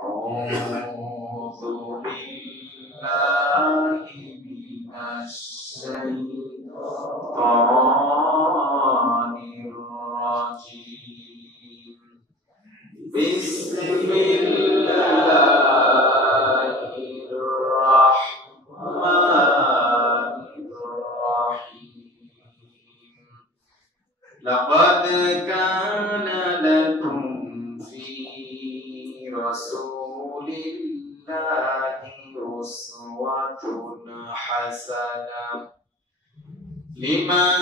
أعوذ بالله من الشيطان الرجيم بسم الله الرحمن الرحيم لقد كان لكم في رسول الله أسوة حسنة لمن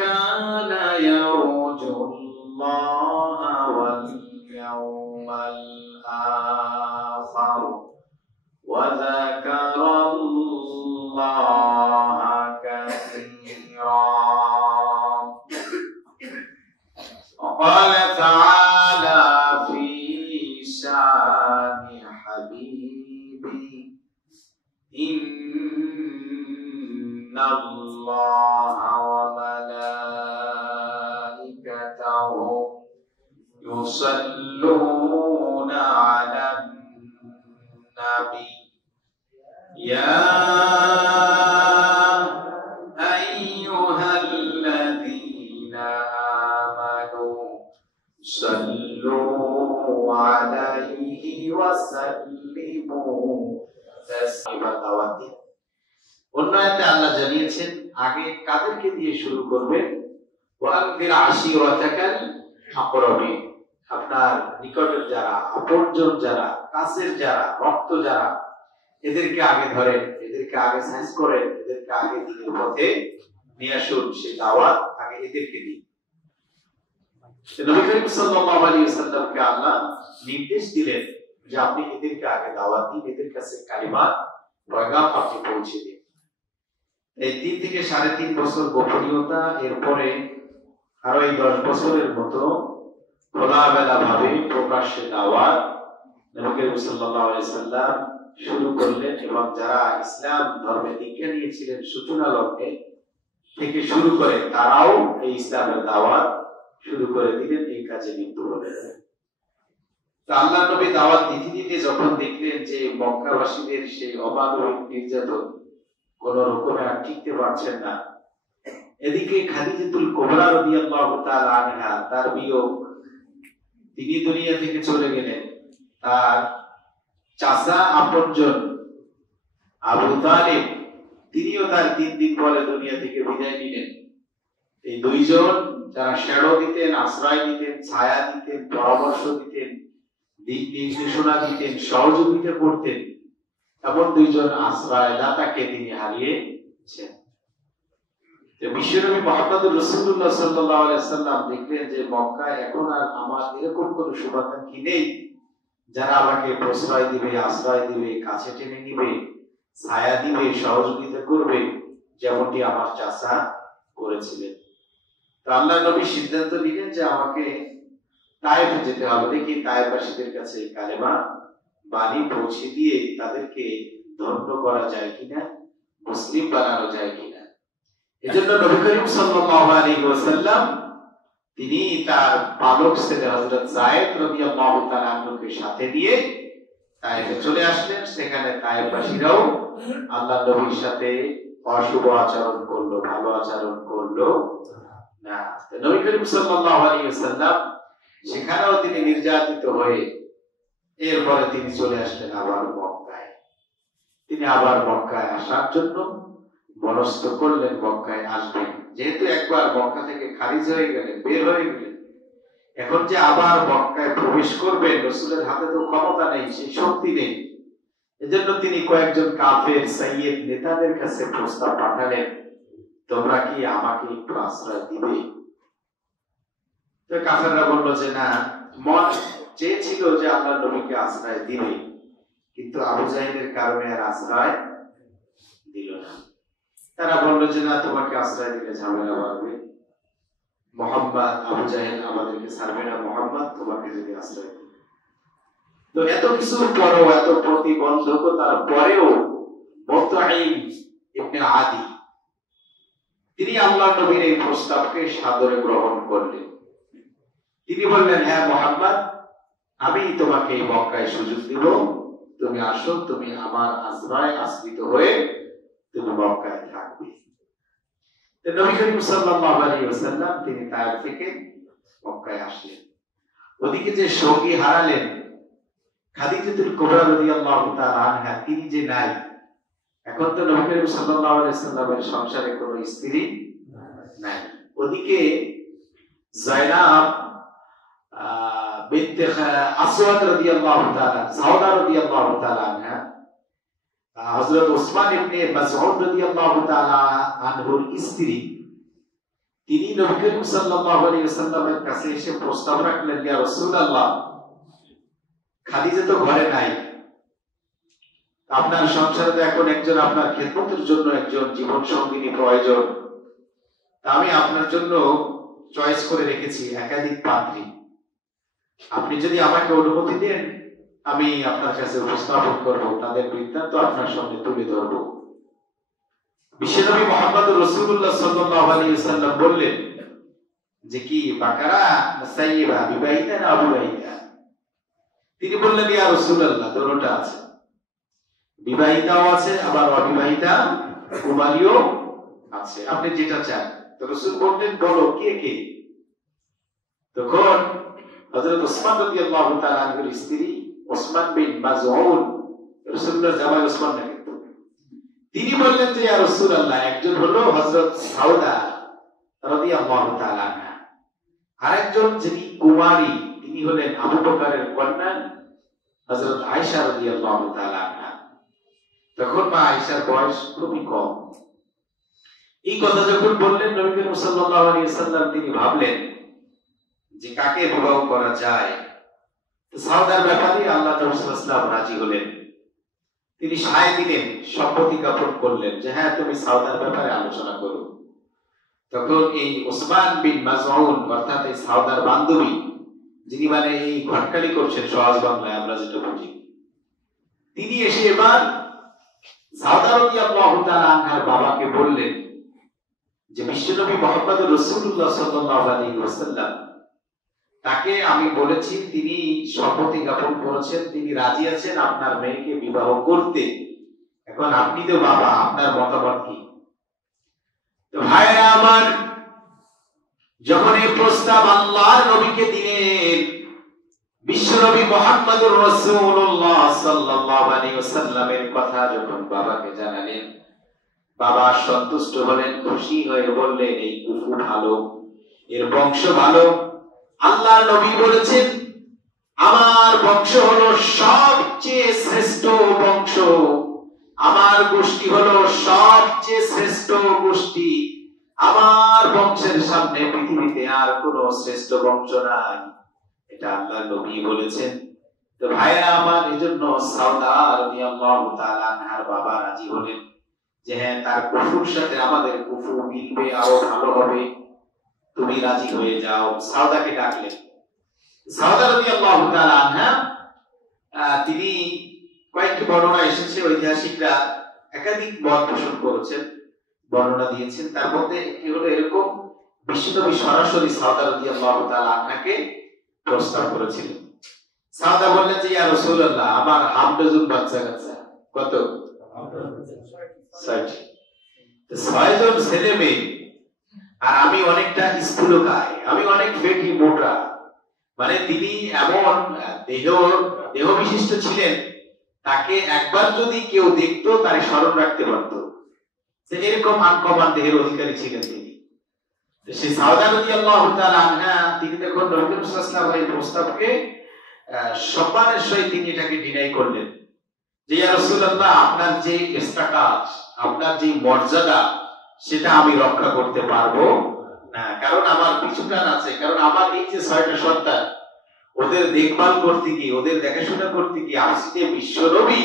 كان يرجو الله واليوم الآخر وذكر الله كثيرا. وقال تعالى في شان حبيبي إن الله وملائكته يصلون على النبي يا أيها الذين آمنوا صلوا عليه وسلموا تسليما. অন্যায়তে আল্লাহ জানিয়েছেন আগে কাদেরকে দিয়ে শুরু করবেন, ওয়ানজির আশিরাতাকাল আকরাবিন, আপনার নিকটের যারা, আপনজন যারা, কাছের যারা, রক্ত যারা, এদেরকে আগে ধরেন, এদেরকে আগে সাইজ করেন, এদেরকে আগে দিনের পথে নিয়ে আসুন, সেই দাওয়াত আগে এদেরকে দিন। নবী করিম সাল্লাল্লাহু আলাইহি ওয়াসাল্লামকে আল্লাহ নির্দেশ দিলেন যে আপনি এদেরকে আগে দাওয়াত দিন, এদের কাছে কালিমা পয়গাম আপনি পৌঁছে দিন। এই 3 থেকে 3.5 বছর গোপনীয়তা, এরপরে আরো এই 10 বছরের মতো খোলামেলা ভাবে প্রকাশ্যে দাওয়াত নবী করিম সাল্লাল্লাহু আলাইহি ওয়াসাল্লাম শুরু করলেন, এবং যারা ইসলাম ধর্মে দীক্ষা নিয়েছিলেন সূচনা লগ্নে থেকে শুরু করে তারাও এই ইসলামের দাওয়াত শুরু করে দিলেন, এই কাজে লিপ্ত হলেন। আল্লাহ নবী দাওয়াত দিতে দিতে যখন দেখলেন যে মক্কাবাসীদের সেই অমানবিক নির্যাতন কোন রকমে আর টিকতে পারছেন না, এদিকে খাদিজাতুল কুবরা রাদিয়াল্লাহু তাআলা আনহা, তার বিয়োগ, তিনি দুনিয়া থেকে চলে গেলেন, তার চাচা আপনজন আবু তালিব তিনিও তার 3 দিন পরে দুনিয়া থেকে বিদায় নিলেন। এই দুইজন যারা শ্যাডো দিতেন, আশ্রয় দিতেন, ছায়া দিতেন, পরামর্শ দিতেন, দিক নির্দেশনা দিতেন, সহযোগিতা করতেন, এমন দুইজন আশ্রয়দাতাকে তিনি হারিয়েছেন। বিশ্বনবী মুহাম্মদুর রাসূলুল্লাহ সাল্লাল্লাহু আলাইহি ওয়াসাল্লাম দেখলেন যে মক্কায় এখন আর আমার এরকম কোন শুভাকাঙ্ক্ষী নেই যারা আমাকে প্রশ্রয় দিবে, আশ্রয় দিবে, কাছে টেনে নিবে, ছায়া দিবে, সহযোগিতা করবে, যেমনটি আমার চাচা করেছিলেন। তো আল্লাহ নবী সিদ্ধান্ত নিলেন যে আমাকে তায়েফে যেতে হবে, দেখি তায়েফবাসীদের কাছে কালেমা বাণী পৌঁছে দিয়ে তাদেরকে ধন্য করা যায় কিনা, মুসলিম বানানো যায় কিনা। এজন্য নবী করিম সাল্লাল্লাহু আলাইহি ওয়াসাল্লাম তিনি তার পালক ছেলে হযরত যায়েদ রাদিয়াল্লাহু তাআলা আনহুকে সাথে নিয়ে তায়েফে চলে আসলেন। সেখানে তায়েফবাসীরাও আল্লাহ নবীর সাথে অশুভ আচরণ করলো, ভালো আচরণ করলো না। নবী করিম সাল্লাল্লাহু আলাইহি ওয়াসাল্লাম সেখানেও তিনি নির্যাতিত হয়ে এরপরে তিনি চলে আসলেন আবার মক্কায়। তিনি আবার মক্কায় আসার জন্য মনস্থ করলেন মক্কায় আসবেন, যেহেতু একবার মক্কা থেকে খারিজ হয়ে গেলেন, বের হয়ে গেলেন, এখন যে আবার মক্কায় প্রবেশ করবেন, রাসূলের হাতে তো ক্ষমতা নেই, সেই শক্তি নেই। এজন্য তিনি কয়েকজন কাফের সাইয়্যিদ নেতাদের কাছে প্রস্তাব পাঠালেন, তোমরা কি আমাকে একটু আশ্রয় দিবে? তো কাফেররা বলল যে না, মন চেয়েছিল যে আল্লাহর নবীকে আশ্রয় দিবে, কিন্তু আবু জাহেলের কারণে আর আশ্রয় দিল না। তারা বলল যে না, তোমাকে আশ্রয় দিলে ঝামেলা বাড়বে, মুহাম্মদ, আবু জাহেল আমাদেরকে ছাড়বে না, মুহাম্মদ তোমাকে যদি আশ্রয় দিবে। তো এত কিছুর পরেও, এত প্রতিবন্ধকতার পরেও মুতাইম ইবনে আদি তিনি আল্লাহর নবীর এই প্রস্তাবকে সাদরে গ্রহণ করলেন। তিনি বললেন, হ্যাঁ মুহাম্মদ, আমি তোমাকে এই মক্কায় সুযোগ দিব, তুমি আসো, তুমি আমার আশ্রয় আশ্রিত হয়ে তুমি মক্কায় থাকবে। নবী করিম সাল্লাল্লাহু আলাইহি ওয়াসাল্লাম তিনি তায়েফ থেকে মক্কায় আসলেন। ওদিকে যে সঙ্গী হারালেন খাদিজাতুল কুবরা রাদিয়াল্লাহু তাআলা আনহা, তিনি যে নাই। এখন তো নবী করিম সাল্লাল্লাহু আলাইহি ওয়াসাল্লামের সংসারে কোনো স্ত্রী নাই। ওদিকে যায়নাব বিনতে আসওয়াদ রাদিয়াল্লাহু তাআলা, সাউদা রাদিয়াল্লাহু তাআলা আনহা, হযরত ওসমান ইবনে মাসউদ রাদিয়াল্লাহু তাআলা আনহুর স্ত্রী, তিনি নবী করিম সাল্লাল্লাহু আলাইহি ওয়াসাল্লামের কাছে এসে প্রস্তাব রাখলেন, ইয়া রাসূলুল্লাহ, খাদিজা তো ঘরে নাই, আপনার সংসারে এখন একজন আপনার খেদমতের জন্য একজন জীবন সঙ্গিনী প্রয়োজন। আমি আপনার জন্য চয়েস করে রেখেছি একাধিক পাত্রী। আপনি যদি আমাকে অনুমতি দেন, আমি আপনার কাছে উপস্থাপন করব, তাদের বৃত্তান্ত আপনার সামনে তুলে ধরব। বিশ্বনবী মুহাম্মদুর রাসূলুল্লাহ সাল্লাল্লাহু আলাইহি ওয়াসাল্লাম বললেন যে কি বাকারা সাইয়্যিবা, বিবাহিতা না অবিবাহিতা? তিনি বললেন, ইয়া রাসূলুল্লাহ, দুটোটা আছে, বিবাহিতাও আছে আবার অবিবাহিতা কুমারীও আছে, আপনি যেটা চান। তো রাসূল বললেন, বলো কে কে? তখন হযরত ওসমান রাদিয়াল্লাহু তাআলা আনহুর স্ত্রী ওসমান বিন মাযউন, রাসূলুল্লাহ জামাই ওসমান নাকি, তিনি বললেন যে ইয়া রাসূলুল্লাহ, একজন হলো হযরত সাউদা রাদিয়াল্লাহু তাআলা আনহা, আরেকজন যিনি কুমারী তিনি হলেন আবু বকরের কন্যা হযরত আয়েশা রাদিয়াল্লাহু তাআলা আনহা। তখন মা আয়েশার বয়স খুবই কম। এই কথা যখন বললেন নবী করিম সাল্লাল্লাহু আলাইহি ওয়াসাল্লাম, তিনি ভাবলেন যে কাকে বিবাহ করা যায়। সাউদার ব্যাপারে আল্লাহ রাসূল সাল্লাল্লাহু আলাইহি ওয়াসাল্লাম রাজি হলেন। তিনি সায় দিলেন, সম্মতি জ্ঞাপন করলেন যে হ্যাঁ, তুমি সাউদার ব্যাপারে আলোচনা করো। তখন এই ওসমান বিন মাযউন, অর্থাৎ এই সাউদার বান্ধবী, যিনি মানে এই ঘটকালি করছেন সহজ বাংলায় আমরা যেটা বুঝি, তিনি এসে এবার সাউদা রাদিয়াল্লাহু তাআলা আনহার বাবাকে বললেন যে বিশ্বনবী মুহাম্মদুর রাসূলুল্লাহ সাল্লাল্লাহু আলাইহি ওয়াসাল্লাম, তাকে আমি বলেছি, তিনি সম্মতি জ্ঞাপন করেছেন, তিনি রাজি আছেন আপনার মেয়েকে বিবাহ করতে। এখন আপনি তো বাবা, আপনার মতামত কি? তো ভাইরা আমার, যখন এই প্রস্তাব আল্লাহর নবীকে দিলেন, বিশ্বনবী মুহাম্মদুর রাসূলুল্লাহ সাল্লাল্লাহু আলাইহি ওয়াসাল্লামের কথা যখন বাবাকে জানালেন, বাবা সন্তুষ্ট হলেন, খুশি হয়ে বললেন, এই কুফু ভালো, এর বংশ ভালো। আল্লাহর নবী বলেছেন, আমার বংশ হলো সবচেয়ে শ্রেষ্ঠ বংশ, আমার গোষ্ঠী হলো সবচেয়ে শ্রেষ্ঠ গোষ্ঠী, আমার বংশের সামনে পৃথিবীতে আর কোনো শ্রেষ্ঠ বংশ নাই, এটা আল্লাহর নবী বলেছেন। তো ভাইরা আমার, এজন্য সাউদা রাদিয়াল্লাহু তাআলা আনহার বাবা রাজি হলেন যে হ্যাঁ, তার কুফুর সাথে আমাদের কুফু মিলবে, আরো ভালো হবে, তুমি রাজি হয়ে যাও। সাউদাকে ডাকলেন। সাউদা রাদিয়াল্লাহু তাআলা আনহা, তিনি কয়েকটি বর্ণনা এসেছে, ঐতিহাসিকরা একাধিক মত পোষণ করেছেন, বর্ণনা দিয়েছেন। তার মধ্যে একটি হলো এরকম, বিশ্বনবী সরাসরি সাউদা রাদিয়াল্লাহু তাআলা আনহাকে প্রস্তাব করেছিলেন। সাউদা বললেন যে ইয়া রাসূলুল্লাহ, আমার হামদুজুন বাচ্চা কাচ্চা কত? ৬ জন ছেলে মেয়ে, আর আমি অনেকটা স্থূলকায়, আমি অনেক ফেটি মোটা, মানে তিনি এমন দেহ বিশিষ্ট ছিলেন, তাকে একবার যদি কেউ দেখতো তার স্মরণ রাখতে পারতো, যে এরকম আনকমন দেহের অধিকারী ছিলেন তিনি। সেই সাউদা রাদিয়াল্লাহু তাআলা আনহা, তিনি তখন নবী করিম সাল্লাল্লাহু আলাইহি ওয়াসাল্লামের প্রস্তাবকে সম্মানের সহিত তিনি এটাকে ডিনাই করলেন যে ইয়া রাসূলুল্লাহ, আপনার যে স্ট্যাটাস, আপনার যে মর্যাদা, সেটা আমি রক্ষা করতে পারবো না, কারণ আমার পিছুটান আছে, কারণ আমার এই যে ৬টা সন্তান, ওদের দেখভাল করতে গিয়ে, ওদের দেখাশোনা করতে গিয়ে আসলে বিশ্বনবী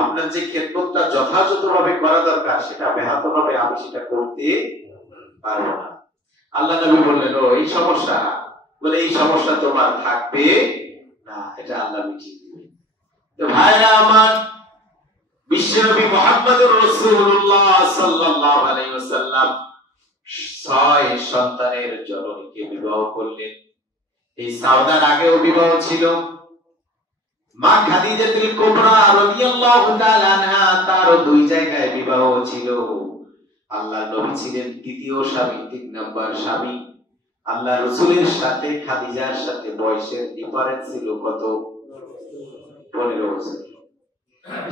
আপনার যে খেদমতটা যথাযথভাবে করা দরকার, সেটা ব্যাহত হবে, আমি সেটা করতে পারবো না। আল্লাহ নবী বললেন, ও এই সমস্যা, বলে এই সমস্যা তোমার থাকবে না, এটা আল্লাহ মিটিয়ে দিবে। তো ভাইরা আমার, বিশ্বনবী মুহাম্মদুর রাসূলুল্লাহ সাল্লাল্লাহু আলাইহি ওয়াসাল্লাম ৬ সন্তানের জননীকে বিবাহ করলেন। এই সাউদার আগেও বিবাহ ছিল, মা খাদিজাতুল কুবরা রাদিয়াল্লাহু তাআলা আনহা তার দুই জায়গায় বিবাহ ছিল। আল্লাহর নবী ছিলেন তৃতীয় স্বামী, ৩ নম্বর স্বামী। আল্লাহ রাসূলের সাথে খাদিজার সাথে বয়সের ডিফারেন্স ছিল কত? 15 বছর।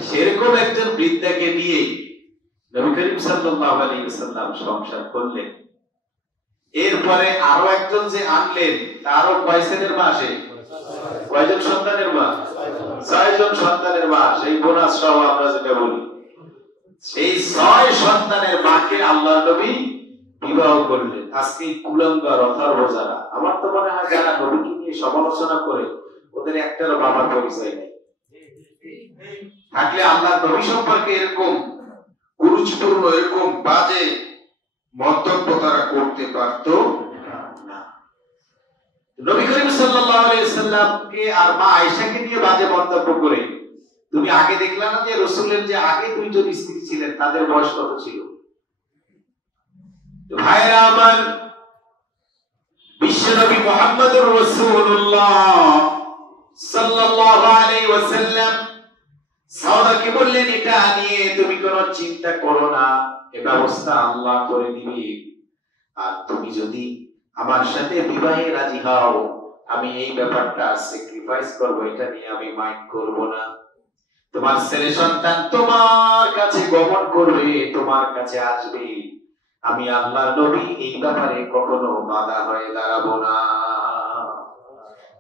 সেরকম একজন বৃদ্ধাকে নিয়ে নবী করিম সাল্লাল্লাহু আলাইহি ওয়াসাল্লাম সংসার করলেন। এরপরে আরো একজন যে আনলেন, তারও কয় ছেলের মা? সে কয়জন সন্তানের মা? ৬ জন সন্তানের মা। সেই বোনাস সহ আমরা যেটা বলি, সেই ৬ সন্তানের মাকে আল্লাহর নবী বিবাহ করলেন। আজকে কুলাঙ্গার অথার্ব যারা, আমার তো মনে হয় যারা নবীকে নিয়ে সমালোচনা করে ওদের একটারও বাবার পরিচয় নেই। থাকলে আল্লাহর নবী সম্পর্কে এরকম কুরুচিপূর্ণ, এরকম বাজে মন্তব্য তারা করতে পারত না। নবী করিম সাল্লাল্লাহু আলাইহি ওয়াসাল্লামকে আর মা আয়েশাকে নিয়ে বাজে মন্তব্য করে, তুমি আগে দেখলা না যে রাসূলের যে আগে 2 জন স্ত্রী ছিলেন তাদের বয়স কত ছিল? ভাইরা আমার, বিশ্বনবী মুহাম্মদুর রাসূলুল্লাহ সাল্লাল্লাহু আলাইহি ওয়াসাল্লাম সাওদাকে বললেন, এটা নিয়ে তুমি কোনো চিন্তা করো না, এই ব্যবস্থা আল্লাহ করে দিবে। আর তুমি যদি আমার সাথে বিবাহে রাজি হও, আমি এই ব্যাপারটা স্যাক্রিফাইস করব, এটা নিয়ে আমি মাইন্ড করব না। তোমার ছেলে সন্তান তোমার কাছে গমন করবে, তোমার কাছে আসবে, আমি আল্লাহর নবী এই ব্যাপারে কখনো বাধা হয়ে দাঁড়াবো না।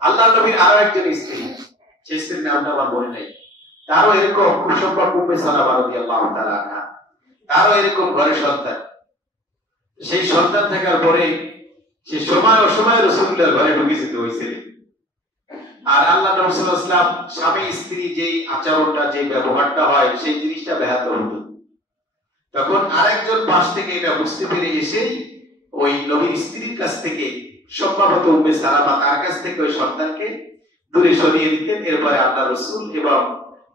আল্লাহর নবীর আরো একজন স্ত্রী, সেই স্ত্রীর নামটা আমার মনে নেই, তারও এরকম কুসম্পা উম্মে সালামা রাদিয়াল্লাহু তাআলা আনহা, তারও এরকম ঘরে সন্তান। সেই সন্তান থাকার পরে সে সময় অসময়ে রাসূলুল্লাহর ঘরে ঢুকে যেতে হয়েছিল। আর আল্লাহ নবী সাল্লাল্লাহু আলাইহি ওয়াসাল্লাম স্বামী স্ত্রী যেই আচরণটা, যে ব্যবহারটা হয়, সেই জিনিসটা ব্যাহত হতো। তখন আরেকজন পাশ থেকে এটা বুঝতে পেরে এসে ওই নবীর স্ত্রীর কাছ থেকে, সম্ভবত উম্মে সালামা, তার কাছ থেকে ওই সন্তানকে দূরে সরিয়ে দিতেন। এরপরে আল্লাহ রাসূল এবং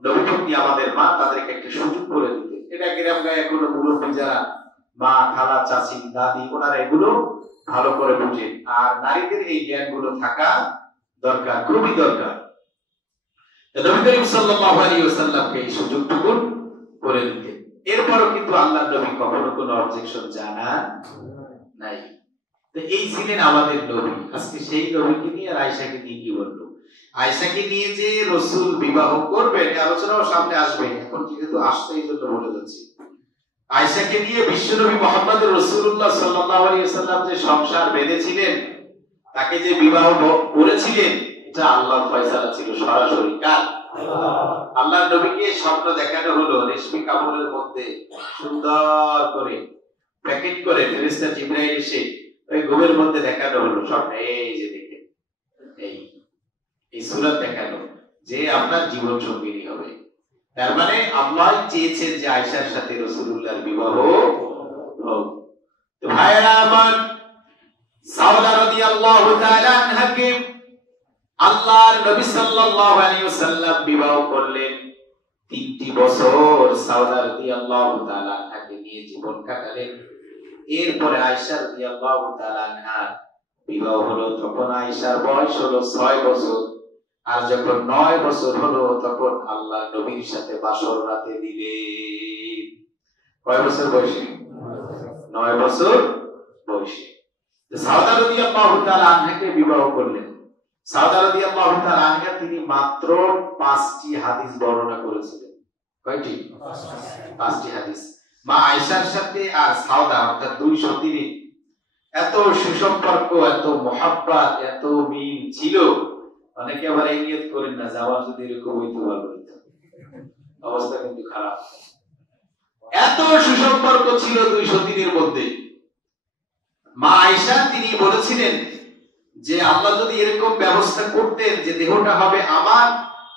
নবী আমাদের মা তাদেরকে একটা সুযোগ করে দিতেন। এটা গ্রাম গায়ে কোনো মুরব্বী যারা মা, খালা, চাচি, দাদি, ওনারা এগুলো ভালো করে বুঝেন। আর নারীদের এই জ্ঞানগুলো থাকা দরকার, খুবই দরকার। নবী করিম সাল্লাল্লাহু আলাইহি ওয়াসাল্লামকে এই সুযোগটুকু করে দিতেন। এরপরও কিন্তু আল্লাহর নবী কখনো কোনো অবজেকশন জানান নাই। তো এই ছিলেন আমাদের নবী। আজকে সেই নবীকে নিয়ে আর আয়েশাকে নিয়ে কি বলবো? আয়েশাকে নিয়ে যে রাসূল বিবাহ করবেন, আলোচনাও সামনে আসবে, এখন যেহেতু আসছে এই জন্য বলে যাচ্ছি। আয়েশাকে নিয়ে বিশ্বনবী মুহাম্মদুর রাসূলুল্লাহ সাল্লাল্লাহু আলাইহি ওয়াসাল্লাম যে সংসার বেঁধেছিলেন, তাকে যে বিবাহ করেছিলেন, এটা আল্লাহর ফয়সালা ছিল সরাসরি। কার? আল্লাহর নবীকে স্বপ্ন দেখানো হলো, রেশমি কাপড়ের মধ্যে সুন্দর করে প্যাকেট করে ফেরেশতা জিবরাইল এসে ওই ঘুমের মধ্যে দেখানো হলো স্বপ্নে, এই যে দেখেন, এই সূরত দেখানো যে আপনার জীবন সঙ্গিনী হবে। তার মানে আল্লাহ চেয়েছেন যে আয়েশার সাথে রাসূলুল্লাহর বিবাহ হোক। তো ভাইরা আমার, সাওদা রাদিয়াল্লাহু তাআলা আনহাকে আল্লাহর নবী সাল্লাল্লাহু আলাইহি ওয়াসাল্লাম বিবাহ করলেন। 3টি বছর সাওদা রাদিয়াল্লাহু তাআলা আনহাকে নিয়ে জীবন কাটালেন। এরপরে আয়েশা রাদিয়াল্লাহু তাআলা আনহার বিবাহ হলো। তখন আয়েশার বয়স হলো 6 বছর। আর যখন 9 বছর হলো, তখন আল্লাহ নবীর সাথে বাসর রাতে দিলেন। কয় বছর বয়সে? 9 বছর বয়সে সাওদা রাদিয়াল্লাহু তাআলা আনহাকে বিবাহ করলেন। সাওদা রাদিয়াল্লাহু তাআলা আনহা তিনি মাত্র 5টি হাদিস বর্ণনা করেছিলেন। কয়টি? 5টি হাদিস। মা আয়েশার সাথে আর সাওদা, অর্থাৎ 2 সতীরই এত সুসম্পর্ক, এত মহব্বত, এত মিল ছিল। অনেকে আবার এই নিয়ত করেন না যে আমার যদি এরকম হইতো ভালো হইতো, অবস্থা কিন্তু খারাপ। এত সুসম্পর্ক ছিল 2 সতীর মধ্যে। মা আয়েশা তিনি বলেছিলেন যে আল্লাহ যদি এরকম ব্যবস্থা করতেন যে দেহটা হবে আমার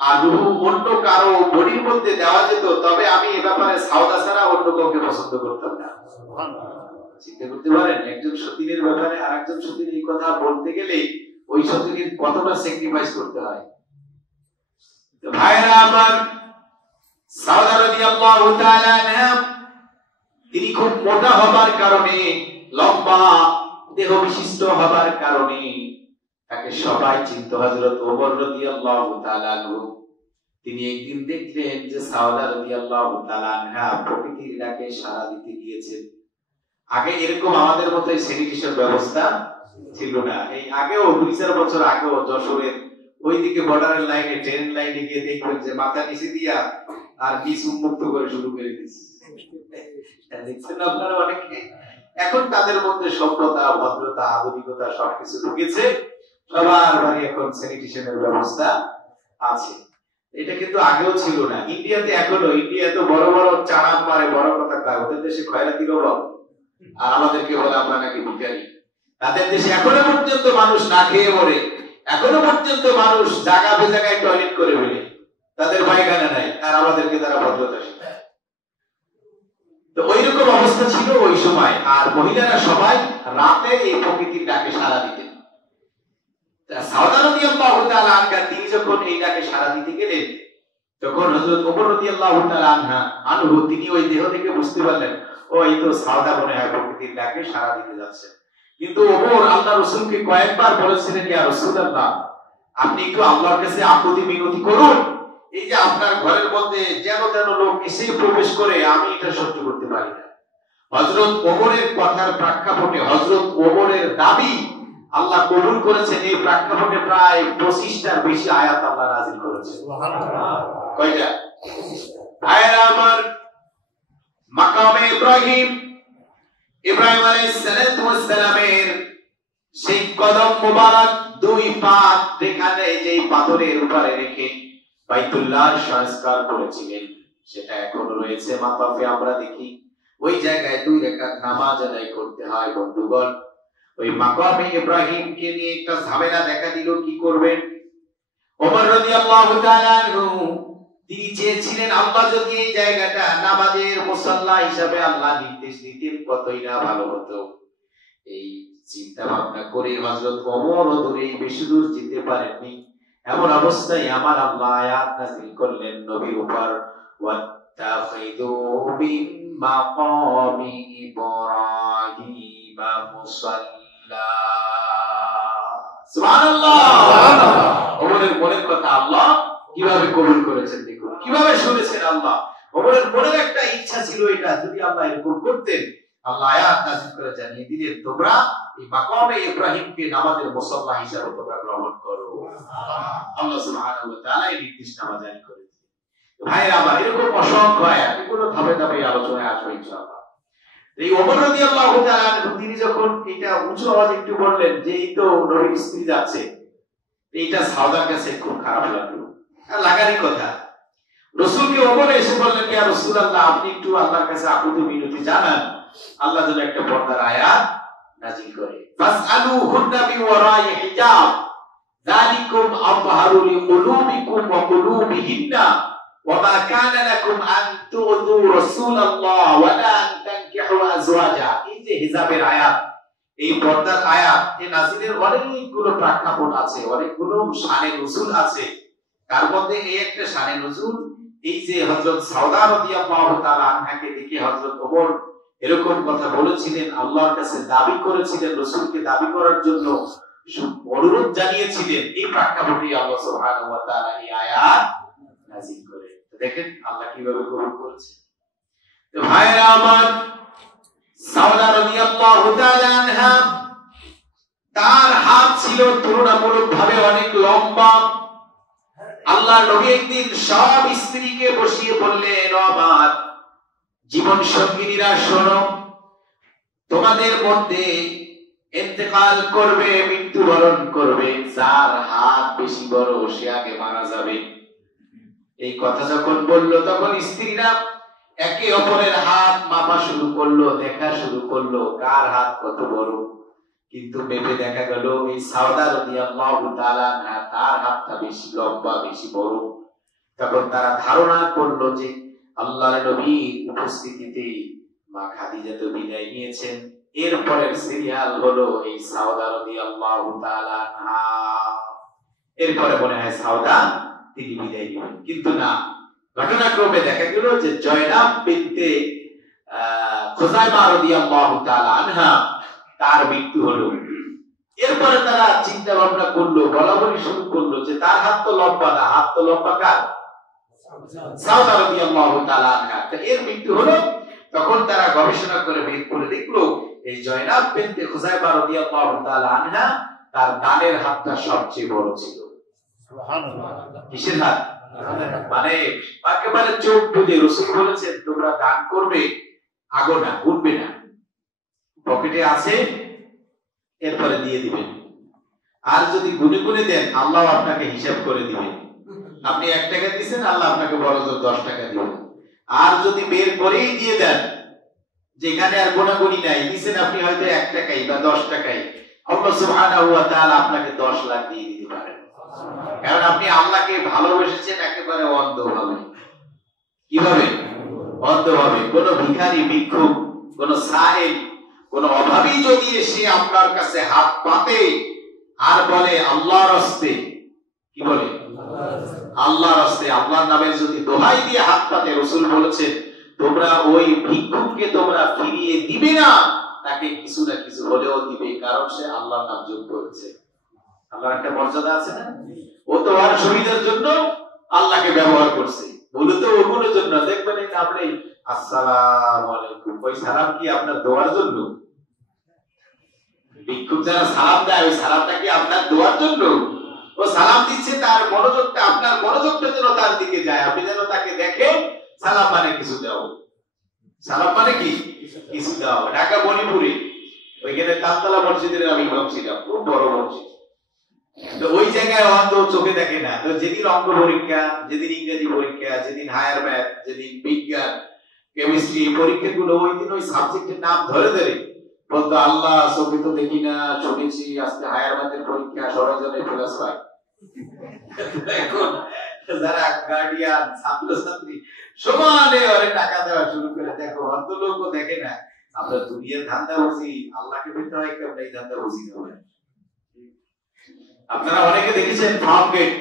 আর রূহ অন্য কারো বডির মধ্যে দেওয়া যেত, তবে আমি এ ব্যাপারে সাওদা ছাড়া অন্য কাউকে পছন্দ করতাম না। চিন্তা করতে পারেন, একজন সতীর ব্যাপারে আরেকজন সতীর এই কথা বলতে গেলে ওই সতীর কতটা স্যাক্রিফাইস করতে হয়। তো ভাইরা আমার, সাওদা রাদিয়াল্লাহু তাআলা আনহা তিনি খুব মোটা হবার কারণে, লম্বা দেহ বিশিষ্ট হবার কারণে তাকে সবাই চিনত হযরত ওমর রাদিয়াল্লাহু তাআলা আনহু। তিনি একদিন দেখলেন যে সাউদা রাদিয়াল্লাহু তাআলা আনহা প্রকৃতির ডাকে সাড়া দিতে গিয়েছেন। আগে এরকম আমাদের মতো স্যানিটেশন ব্যবস্থা ছিল না। এই আগেও ২-৪ বছর আগেও যশোরের ওইদিকে বর্ডারের লাইনে ট্রেন লাইনে গিয়ে দেখবেন যে মাথা নিচে দিয়া আর নিচ উন্মুক্ত করে শুরু করে দিচ্ছে। দেখছেন আপনারা অনেকে। এখন তাদের মধ্যে সভ্যতা, ভদ্রতা, আধুনিকতা সবকিছু ঢুকেছে। সবার বাড়ি এখন স্যানিটেশনের ব্যবস্থা আছে। এটা কিন্তু আগেও ছিল না। ইন্ডিয়াতে এখনো, ইন্ডিয়াতে বড় বড় চাড়াম মারে, বড় কথা কয়, ওদের দেশে খয়রাতির অভাব, আর আমাদেরকে বলে আমরা নাকি ভিখারি। তাদের দেশে এখনো পর্যন্ত মানুষ না খেয়ে মরে, এখনো পর্যন্ত মানুষ জায়গা বেজায়গায় টয়লেট করে ফেলে, তাদের পায়খানা নাই, আর আমাদেরকে তারা ভদ্রতা শেখায়। তো ওইরকম অবস্থা ছিল ওই সময়। আর মহিলারা সবাই রাতে এই প্রকৃতির ডাকে সাড়া দিতেন। সাউদা রাদিয়াল্লাহু তাআলা আনহা তিনি যখন এই ডাকে সাড়া দিতে গেলেন, তখন হযরত ওমর রাদিয়াল্লাহু তাআলা আনহু তিনি ওই দেহ থেকে বুঝতে পারলেন, ও এই তো সাউদা মনে হয় প্রকৃতির ডাকে সাড়া দিতে যাচ্ছে। কিন্তু ওমর আল্লাহর রাসূলকে কয়েকবার বলেছিলেন, ইয়া রাসূলুল্লাহ, আপনি একটু আল্লাহর কাছে আকুতি মিনতি করুন। এই যে আপনার ঘরের মধ্যে যেন তেন লোক এসে প্রবেশ করে, আমি এটা সহ্য করতে পারি না। হযরত ওমরের কথার প্রেক্ষাপটে, হযরত ওমরের দাবি আল্লাহ কবুল করেছেন। এই প্রেক্ষাপটে প্রায় 25টার বেশি আয়াত আল্লাহ নাযিল করেছেন। সুবহানাল্লাহ। কয়টা? ভাইরা আমার, মাকামে ইব্রাহিম, ইব্রাহিম আলাইহিস সালামের সেই কদম মোবারক দুই পা যেখানে যেই পাথরের উপরে রেখে বাইতুল্লাহ সংস্কার করেছিলেন, সেটা এখনো রয়েছে মাকাফে। আমরা দেখি ওই জায়গায় 2 রাকাত নামাজ আদায় করতে হয়। বন্ধুগণ, ওই মাকামে ইব্রাহিমকে নিয়ে একটা ঝামেলা দেখা দিল, কি করবেন? ওমর রাদিয়াল্লাহু তাআলা আনহু তিনি চেয়েছিলেন আল্লাহ যদি এই জায়গাটা নামাজের মুসাল্লা হিসাবে আল্লাহ নির্দেশ দিতেন কতই না ভালো হতো। এই চিন্তা ভাবনা করে হযরত ওমর দূরে বেশি দূর যেতে পারেননি। এমন অবস্থায় আমার আল্লাহ আয়াত নাযিল করলেন নবীর উপর, ওয়াত্তাখিযু মিন মাকামি ইব্রাহিম মুসাল্লা। সুবহানাল্লাহ। ওমরের মনের কথা আল্লাহ কিভাবে কবুল করেছেন দেখুন, কিভাবে শুনেছেন আল্লাহ। ওমরের মনের একটা ইচ্ছা ছিল, এটা যদি আল্লাহ এরকম করতেন, আল্লাহ আয়াত নাযিল করে জানিয়ে দিলেন, তোমরা এই মাকামে ইব্রাহিমকে নামাজের মুসাল্লা হিসেবে তোমরা গ্রহণ করো। আল্লাহ সুবহানাহু ওয়া তাআলা এই নির্দেশনামা জারি করেছেন। ভাইরা আমার, এরকম অসংখ্য আয়াত, এগুলো ধাপে ধাপে আলোচনায় আসবে ইনশাআল্লাহ। এই ওমর রাদিয়াল্লাহু তাআলা তিনি যখন এটা উঁচু আওয়াজে একটু বললেন যে এই তো নবীর স্ত্রী যাচ্ছে, এইটা সাউদার কাছে খুব খারাপ লাগলো। আর লাগারই কথা। রাসূলকে ওমর এসে বললেন, ইয়া রাসূলুল্লাহ, আপনি একটু আল্লাহর কাছে আকুতি মিনতি জানান, আল্লাহ যেন একটা পর্দার আয়াত নাযিল করে। ফাসআলুহুন্না মিন ওয়ারাই হিজাব যালিকুম আতহারু লিকুলুবিকুম ওয়া কুলুবিহিন্না ওয়া মা কানা লাকুম আন তুযু রাসূলুল্লাহ ওয়া লা তানকিহু আজওয়াজা। এই যে হিজাবের আয়াত, এই পর্দার আয়াত, এই নাযিলের অনেকগুলো প্রেক্ষাপট আছে, অনেকগুলো শানে নুজুল আছে। তার মধ্যে এই একটা শানে নুজুল, এই যে হযরত সাউদা রাদিয়াল্লাহু তাআলা আনহাকে দেখে হযরত ওমর এরকম কথা বলেছিলেন, আল্লাহর কাছে দাবি করেছিলেন, রাসূলকে দাবি করার জন্য অনুরোধ জানিয়েছিলেন। এই প্রেক্ষাপটে আল্লাহ সুবহানাহু ওয়া তাআলা এই আয়াত নাযিল করেন। দেখেন আল্লাহ কিভাবে কবুল করেছে। তো ভাইরা আমার, সাউদা রাদিয়াল্লাহু তাআলা আনহা, তার হাত ছিল তুলনামূলকভাবে অনেক লম্বা। আল্লাহর নবী একদিন সব স্ত্রীকে বসিয়ে বললেন, আমার জীবন সঙ্গিনীরা শোনো, তোমাদের মধ্যে ইন্তেকাল করবে, মৃত্যুবরণ করবে, যার হাত বেশি বড় সে আগে মারা যাবে। এই কথা যখন বলল, তখন স্ত্রীরা একে অপরের হাত মাপা শুরু করলো, দেখা শুরু করলো কার হাত কত বড়। কিন্তু মেপে দেখা গেল এই সাউদা রাদিয়াল্লাহু তাআলা আনহা, তার হাতটা বেশি লম্বা, বেশি বড়। তখন তারা ধারণা করলো যে আল্লাহর নবীর উপস্থিতিতে মা খাদিজা তো বিদায় নিয়েছেন, এরপরের সিরিয়াল হলো এই সাউদা রাদিয়াল্লাহু তাআলা আনহা। এরপরে মনে হয় সাউদা তিনি বিদায় নেবেন, কিন্তু না, ঘটনাক্রমে দেখা গেল যে জয়নাব বিনতে খুযাইমা রাদিয়াল্লাহু তাআলা আনহা, তার মৃত্যু হলো। এরপরে তারা চিন্তা ভাবনা করলো, বলাবলি শুরু করলো যে তার হাত তো লম্বা না, হাত তো লম্বা কার? সাউদা রাদিয়াল্লাহু তাআলা আনহা। এর মৃত্যু হলো। তখন তারা গবেষণা করে বের করে দেখলো এই জয়নাব বিনতে খুজাইমা রাদিয়াল্লাহু তাআলা আনহা তার ডানের হাতটা সবচেয়ে বড় ছিল। সুবহানাল্লাহ। কিসের হাত? মানে একেবারে চোখ বুজে রাসূল বলেছেন তোমরা দান করবে আগো না, গুনবে না, পকেটে আছে এরপরে দিয়ে দিবেন। আর যদি গুনে গুনে দেন আল্লাহ আপনাকে হিসাব করে দিবেন। আপনি 1 টাকা দিয়েছেন, আল্লাহ আপনাকে বড় জোর 10 টাকা দিবেন। আর যদি বের করেই দিয়ে দেন যেখানে আর গোনাগুনি নাই, দিয়েছেন আপনি হয়তো 1 টাকাই বা 10 টাকাই, আল্লাহ সুবহানাহু ওয়া তাআলা আপনাকে 10 লাখ দিয়ে দিতে পারেন। কারণ আপনি আল্লাহকে ভালোবেসেছেন একেবারে অন্ধভাবে। কিভাবে? অন্ধভাবে। কোন ভিখারি, ভিক্ষুক, কোন সাহেব, কোন অভাবী যদি এসে আপনার কাছে হাত পাতে আর বলে আল্লাহর রাস্তে, কি বলে? আল্লাহর রাস্তে, আল্লাহর নামে যদি দোহাই দিয়ে হাত পাতে, রাসূল বলেছেন তোমরা ওই ভিক্ষুককে তোমরা ফিরিয়ে দিবে না, তাকে কিছু না কিছু হলেও দিবে, কারণ সে আল্লাহর নাম জপ করেছে। আল্লাহর একটা মর্যাদা আছে না? ও তো আর সুবিধার জন্য আল্লাহকে ব্যবহার করছে, মূলত ওগুলোর জন্য। দেখবেন আপনি আসসালামু আলাইকুম, ওই সালাম কি আপনার দোয়ার জন্য? ভিক্ষুক যারা সালাম দেয় ওই সালামটা কি আপনার দোয়ার জন্য? ও সালাম দিচ্ছে তার মনোযোগটা, আপনার মনোযোগটা যেন তার দিকে যায়, আপনি যেন তাকে দেখেন। সালাম মানে কিছু দাও, সালাম মানে কি কিছু দাও। ঢাকা মণিপুরে ওইখানে তালতলা মসজিদের আমি ইমাম ছিলাম, খুব বড় মসজিদ। তো ওই জায়গায় অন্ধ চোখে দেখে না। তো যেদিন অঙ্ক পরীক্ষা, যেদিন ইংরেজি পরীক্ষা, যেদিন হায়ার ম্যাথ, যেদিন বিজ্ঞান, কেমিস্ট্রি পরীক্ষাগুলো, ওই দিন ওই সাবজেক্টের নাম ধরে ধরে বলতো আল্লাহ চোখে তো দেখি না, শুনেছি আজকে হায়ার ম্যাথের পরীক্ষা সরজনে প্লাস হয়। এখন যারা গার্ডিয়ান, ছাত্রছাত্রী সমানে ওরে টাকা দেওয়া শুরু করে। দেখো অন্ধ লোকও দেখে না আমরা দুনিয়ার ধান্দা বুঝি, আল্লাহকে পেতে হয় কেমন এই ধান্দা বুঝি না। আপনারা অনেকে দেখেছেন ফার্ম গেট,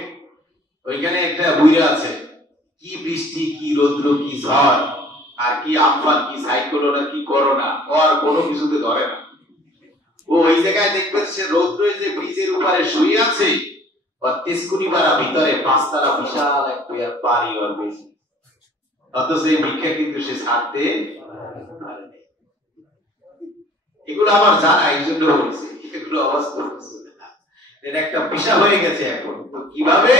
ওইখানে একটা বুইরা আছে, কি বৃষ্টি, কি রৌদ্র, কি ঝড়, আর কি আমফান, কি সাইক্লোন, আর কি করোনা, ও আর কোনো কিছুতে ধরে না। ও ওই জায়গায় দেখবেন সে রৌদ্রে যে ব্রিজের উপরে শুয়ে আছে, আর তেজকুনিপাড়া ভিতরে 5 তলা বিশাল এক বাড়ি ওর বেশি, অথচ এই ভিক্ষা কিন্তু সে ছাড়তে পারেনি। এগুলো আমার জানা, এই জন্য বলছি, এগুলো অবাস্তব কিছু না, এটা একটা পেশা হয়ে গেছে এখন। তো কিভাবে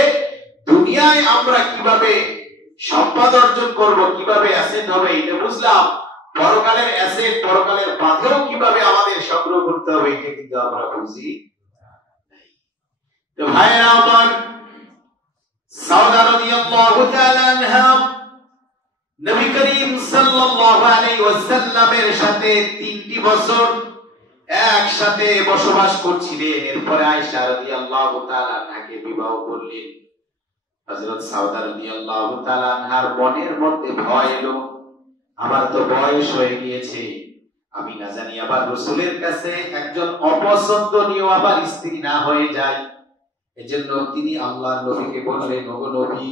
দুনিয়ায় আমরা কিভাবে সম্পদ অর্জন করব, কিভাবে অ্যাসেট হবে এটা বুঝলাম, পরকালের অ্যাসেট, পরকালের পাথেও কিভাবে আমাদের সংগ্রহ করতে হবে এটা কিন্তু আমরা বুঝি। তো ভাইরা আমার, সাউদা রাদিয়াল্লাহু তাআলা আনহা নবী করিম সাল্লাল্লাহু আলাইহি ওয়াসাল্লামের সাথে 3টি বছর একসাথে বসবাস করছিলেন। এরপরে আয়েশা রাদিয়াল্লাহু তাআলা আনহাকে বিবাহ করলেন। হযরত সাউদা রাদিয়াল্লাহু তাআলা আনহার মনের মধ্যে ভয় এলো, আমার তো বয়স হয়ে গিয়েছে, আমি না জানি আবার রাসূলের কাছে একজন অপছন্দনীয় আবার স্ত্রী না হয়ে যায়। এজন্য তিনি আল্লাহর নবীকে বললেন, ওগো নবী,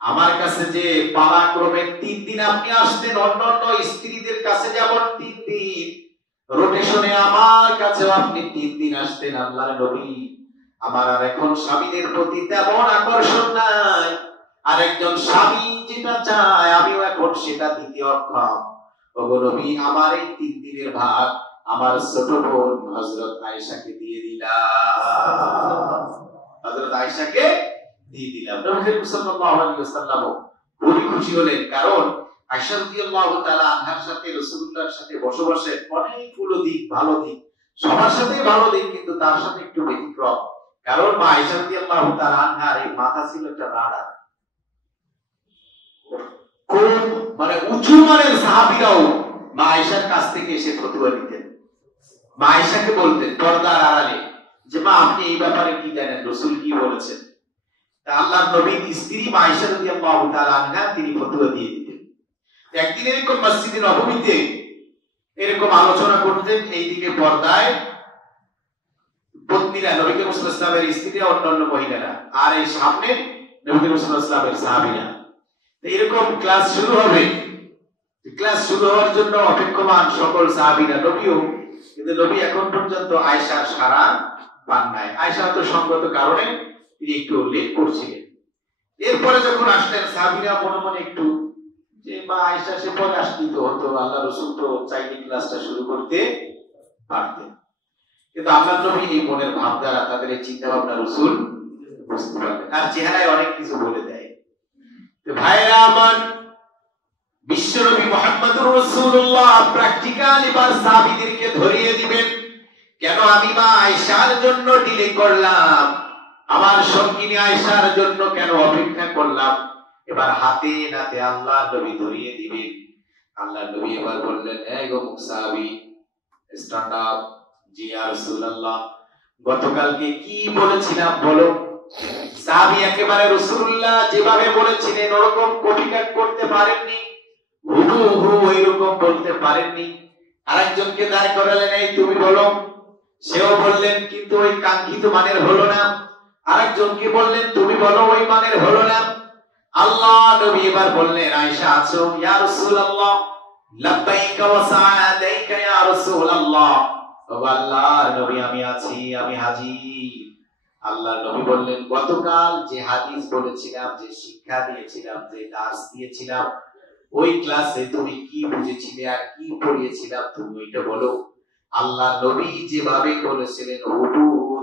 আমার কাছে যে পালাক্রমে 3 দিন আপনি আসতেন, অন্যান্য স্ত্রীদের কাছে যেমন 3 দিন রোটেশনে আমার কাছেও আপনি 3 দিন আসতেন। আল্লাহর নবী, আমার আর এখন স্বামীদের প্রতি তেমন আকর্ষণ নাই, আর একজন স্বামী যেটা চায় আমিও এখন সেটা দিতে অক্ষম। ওগো নবী, আমার এই 3 দিনের ভাগ আমার ছোট বোন হযরত আয়েশাকে দিয়ে দিলাম। হযরত আয়েশাকে দিয়ে দিলাম। নবী সাল্লাল্লাহু আলাইহি ওয়াসাল্লাম খুবই খুশি হলেন, কারণ আয়েশা রাদিয়াল্লাহু তাআলা আনহার সাথে রাসূলুল্লাহর সাথে বসবাসের অনেকগুলো দিক, ভালো দিক, সবার সাথেই ভালো দিক, কিন্তু তার সাথে একটু ব্যতিক্রম। কারণ মা আয়েশা রাদিয়াল্লাহু তাআলা আনহার এই মাথা ছিল একটা রাডা। কোন মানে উঁচু মানের সাহাবীরাও মা আয়েশার কাছ থেকে এসে ফতোয়া দিতেন। মা আয়েশাকে বলতেন পর্দার আড়ালে যে মা আপনি এই ব্যাপারে কি জানেন, রাসূল কি বলেছেন। তা আল্লাহর নবীর স্ত্রী মা আয়েশা রাদিয়াল্লাহু তাআলা আনহা তিনি ফতোয়া দিয়ে দিতেন। একদিন এরকম মসজিদে নববীতে এরকম আলোচনা করতেন, এইদিকে পর্দায় পত্নীরা, নবী করিম সাল্লাল্লাহু আলাইহি ওয়াসাল্লামের স্ত্রীরা, অন্যান্য মহিলারা, আর এই সামনে নবী করিম সাল্লাল্লাহু আলাইহি ওয়াসাল্লামের সাহাবীরা। এরকম ক্লাস শুরু হবে, ক্লাস শুরু হওয়ার জন্য অপেক্ষমান সকল সাহাবীরা, নবীও। কিন্তু নবী এখন পর্যন্ত আয়েশার সাড়া পান নাই। আয়েশা তো সঙ্গত কারণে তিনি একটু লেট করছিলেন। এরপরে যখন আসলেন সাহাবীরা মনে মনে একটু যে মা আয়েশা সে পরে আসলেই তো হতো, আল্লাহ রাসূল তো চাইলে ক্লাসটা শুরু করতে পারতেন। কিন্তু আল্লাহ নবী এই মনের ভাব দ্বারা তাদের এই চিন্তা ভাবনা রাসূল বুঝতে পারলেন, আর চেহারায় অনেক কিছু বলে দেয়। তো ভাইরা আমার, বিশ্বনবী মুহাম্মদুর রাসূলুল্লাহ প্র্যাকটিক্যাল এবার সাহাবীদেরকে ধরিয়ে দিবেন, কেন আমি মা আয়েশার জন্য ডিলে করলাম, আমার সঙ্গিনী আয়েশার জন্য কেন অপেক্ষা করলাম। এবার হাতে নাতে আল্লাহ নবী ধরিয়ে দিবেন। আল্লাহ নবী এবার বললেন, এই গো সাহাবী, স্ট্যান্ড আপ। জি ইয়া রাসূলুল্লাহ, গতকালকে কি বলেছিলাম বলো। সাহাবী একেবারে রাসূলুল্লাহ যেভাবে বলেছিলেন ওরকম কপিকাট করতে পারেননি, হুবহু এরকম বলতে পারেননি। আরেকজনকে দাঁড় করালেন, এই তুমি বলো। সেও বললেন, কিন্তু ওই কাঙ্ক্ষিত মানের হলো না। আরেকজনকে বললেন, তুমি বলো, ওই মানের হলো না। আল্লাহ নবী এবার বললেন, আয়েশা আছো? ইয়া রাসূলুল্লাহ, লাব্বাইকা ওয়া সাআদাইকা ইয়া রাসূলুল্লাহ। ও আল্লাহর নবী, আমি আছি, আমি হাজির। আল্লাহ নবী বললেন, গতকাল যে হাদিস বলেছিলাম, যে শিক্ষা দিয়েছিলাম, যে দার্স দিয়েছিলাম, ওই ক্লাসে তুমি কি বুঝেছিলে আর কি পড়িয়েছিলাম তুমি ওইটা বলো। আল্লাহ নবী যেভাবে বলেছিলেন হুবহু